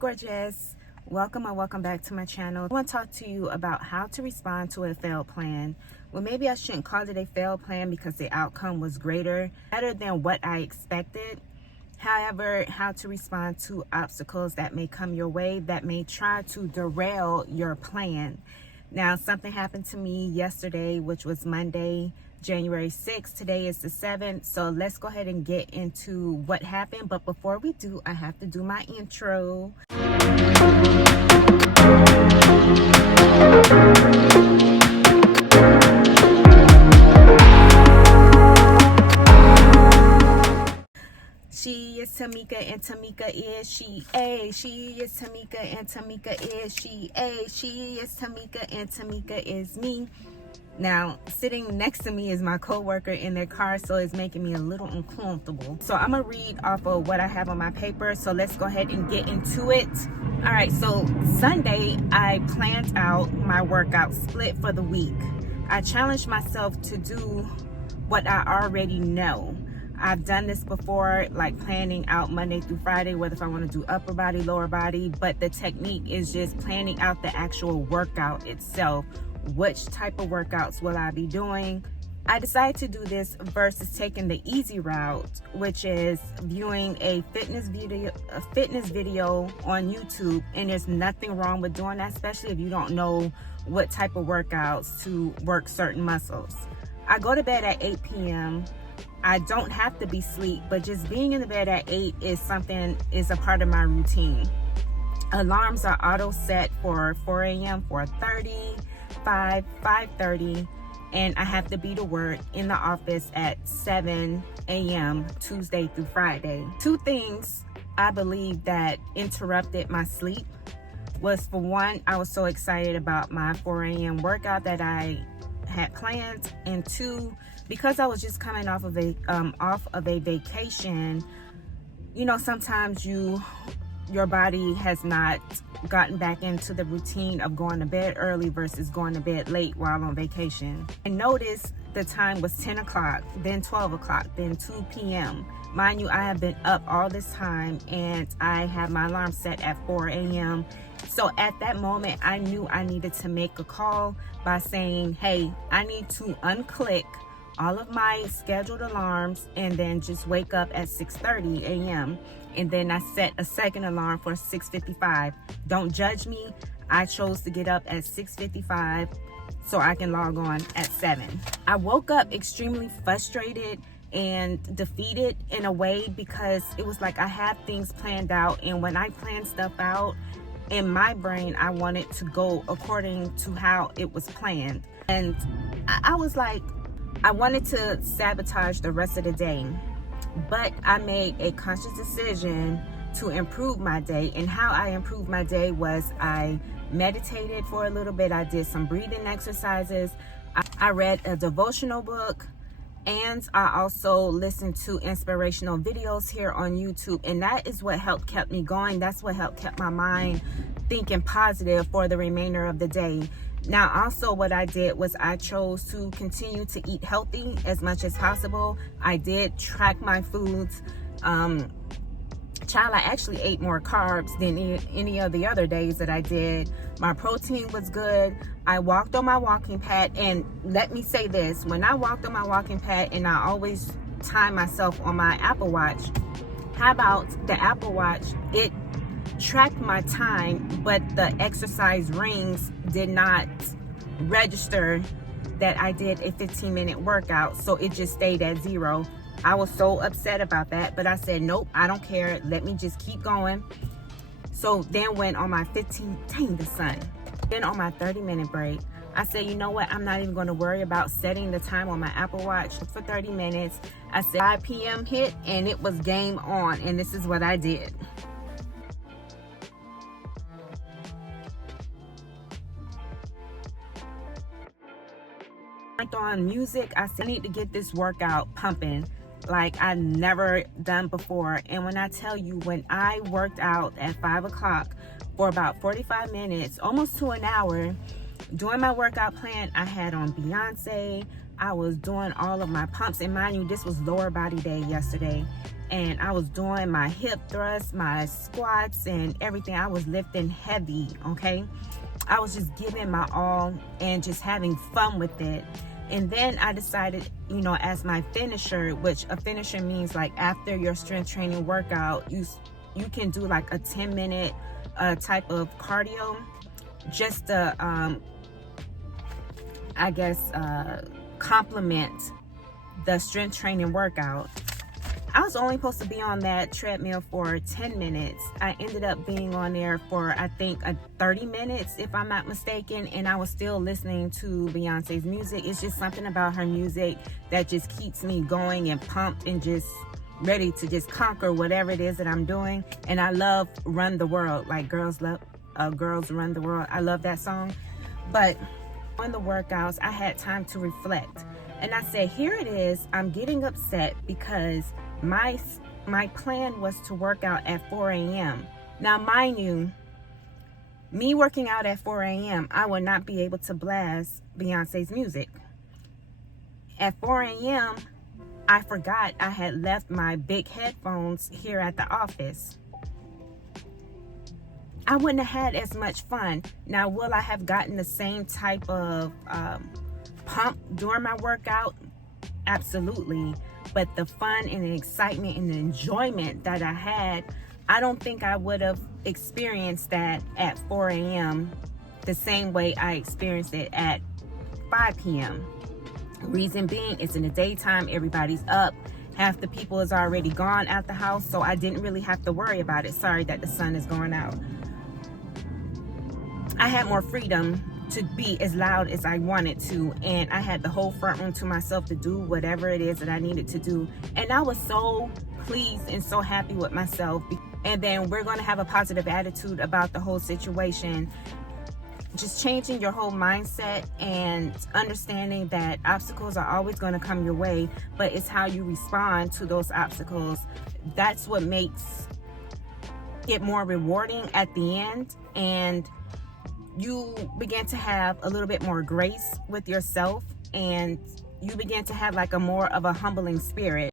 Gorgeous, welcome or welcome back to my channel. I want to talk to you about how to respond to a failed plan. Well, maybe I shouldn't call it a failed plan because the outcome was better than what I expected. However, how to respond to obstacles that may come your way that may try to derail your plan. Now, something happened to me yesterday, which was Monday, January 6th. Today is the 7th. So let's go ahead and get into what happened. But before we do, I have to do my intro. She is Tamika and Tamika is she a. She is Tamika and Tamika is she a. She is Tamika and Tamika is me. Now, sitting next to me is my co-worker in their car, so it's making me a little uncomfortable. So I'm gonna read off of what I have on my paper. So let's go ahead and get into it. All right, so Sunday, I planned out my workout split for the week. I challenged myself to do what I already know. I've done this before, like planning out Monday through Friday, whether if I want to do upper body, lower body, but the technique is just planning out the actual workout itself. Which type of workouts will I be doing? I decided to do this versus taking the easy route, which is viewing a fitness video on YouTube. And there's nothing wrong with doing that, especially if you don't know what type of workouts to work certain muscles. I go to bed at 8 p.m. I don't have to be asleep, but just being in the bed at 8 is a part of my routine. Alarms are auto set for 4 a.m., 4:30, 5:30, and I have to be to work in the office at 7 a.m. Tuesday through Friday. Two things I believe that interrupted my sleep was, for one, I was so excited about my 4 a.m. workout that I had planned, and two, because I was just coming off of a vacation. You know, sometimes your body has not gotten back into the routine of going to bed early versus going to bed late while on vacation. And notice the time was 10 o'clock, then 12 o'clock, then 2 p.m. Mind you, I have been up all this time and I have my alarm set at 4 a.m. So at that moment, I knew I needed to make a call by saying, hey, I need to unclick all of my scheduled alarms and then just wake up at 6:30 a.m. And then I set a second alarm for 6:55. Don't judge me. I chose to get up at 6:55 so I can log on at 7. I woke up extremely frustrated and defeated in a way because it was like I had things planned out, and when I plan stuff out in my brain, I wanted to go according to how it was planned. And I was like, I wanted to sabotage the rest of the day, but I made a conscious decision to improve my day. And how I improved my day was I meditated for a little bit. I did some breathing exercises. I read a devotional book, and I also listened to inspirational videos here on YouTube. And that is what helped kept me going. That's what helped kept my mind thinking positive for the remainder of the day. Now, also what I did was I chose to continue to eat healthy as much as possible. I did track my foods. I actually ate more carbs than any of the other days that I did. My protein was good. I walked on my walking pad, and let me say this, when I walked on my walking pad, and I always time myself on my Apple Watch, how about the Apple Watch? It tracked my time, but the exercise rings did not register that I did a 15-minute workout, so it just stayed at 0. I was so upset about that, but I said, nope, I don't care. Let me just keep going. So then when on my 30-minute break, I said, you know what? I'm not even going to worry about setting the time on my Apple Watch for 30 minutes. I said 5 p.m. hit, and it was game on, and this is what I did. On music, I said I need to get this workout pumping like I've never done before. And when I tell you, when I worked out at 5 o'clock for about 45 minutes, almost to an hour, doing my workout plan, I had on Beyonce. I was doing all of my pumps, and mind you, this was lower body day yesterday. and I was doing my hip thrusts, my squats, and everything. I was lifting heavy, okay? I was just giving my all and just having fun with it. And then I decided, you know, as my finisher, which a finisher means like after your strength training workout, you can do like a 10-minute type of cardio, just to, I guess, complement the strength training workout. I was only supposed to be on that treadmill for 10 minutes. I ended up being on there for, I think, 30 minutes, if I'm not mistaken, and I was still listening to Beyonce's music. It's just something about her music that just keeps me going and pumped and just ready to just conquer whatever it is that I'm doing. And I love Run the World, like Girls Run the World. I love that song. But on the workouts, I had time to reflect. And I said, here it is, I'm getting upset because my plan was to work out at 4 a.m. Now, mind you, me working out at 4 a.m., I would not be able to blast Beyonce's music. At 4 a.m., I forgot I had left my big headphones here at the office. I wouldn't have had as much fun. Now, will I have gotten the same type of pump during my workout? Absolutely. But the fun and the excitement and the enjoyment that I had, I don't think I would have experienced that at 4 a.m. the same way I experienced it at 5 p.m. Reason being, it's in the daytime, everybody's up, half the people is already gone out the house, so I didn't really have to worry about it. Sorry that the sun is going out. I had more freedom to be as loud as I wanted to, and I had the whole front room to myself to do whatever it is that I needed to do, and I was so pleased and so happy with myself. And then we're going to have a positive attitude about the whole situation, just changing your whole mindset and understanding that obstacles are always going to come your way, but it's how you respond to those obstacles. That's what makes it more rewarding at the end, and you begin to have a little bit more grace with yourself, and you begin to have like a more of a humbling spirit.